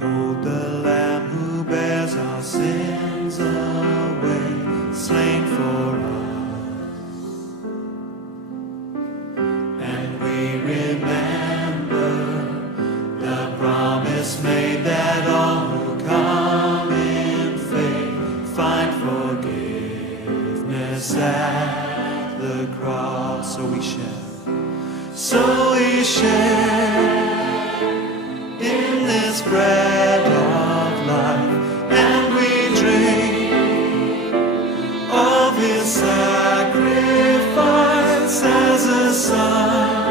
Behold the Lamb who bears our sins away, slain for us. And we remember the promise made that all who come in faith find forgiveness at the cross. So we share in this bread of life, and we drink of his sacrifice as a sign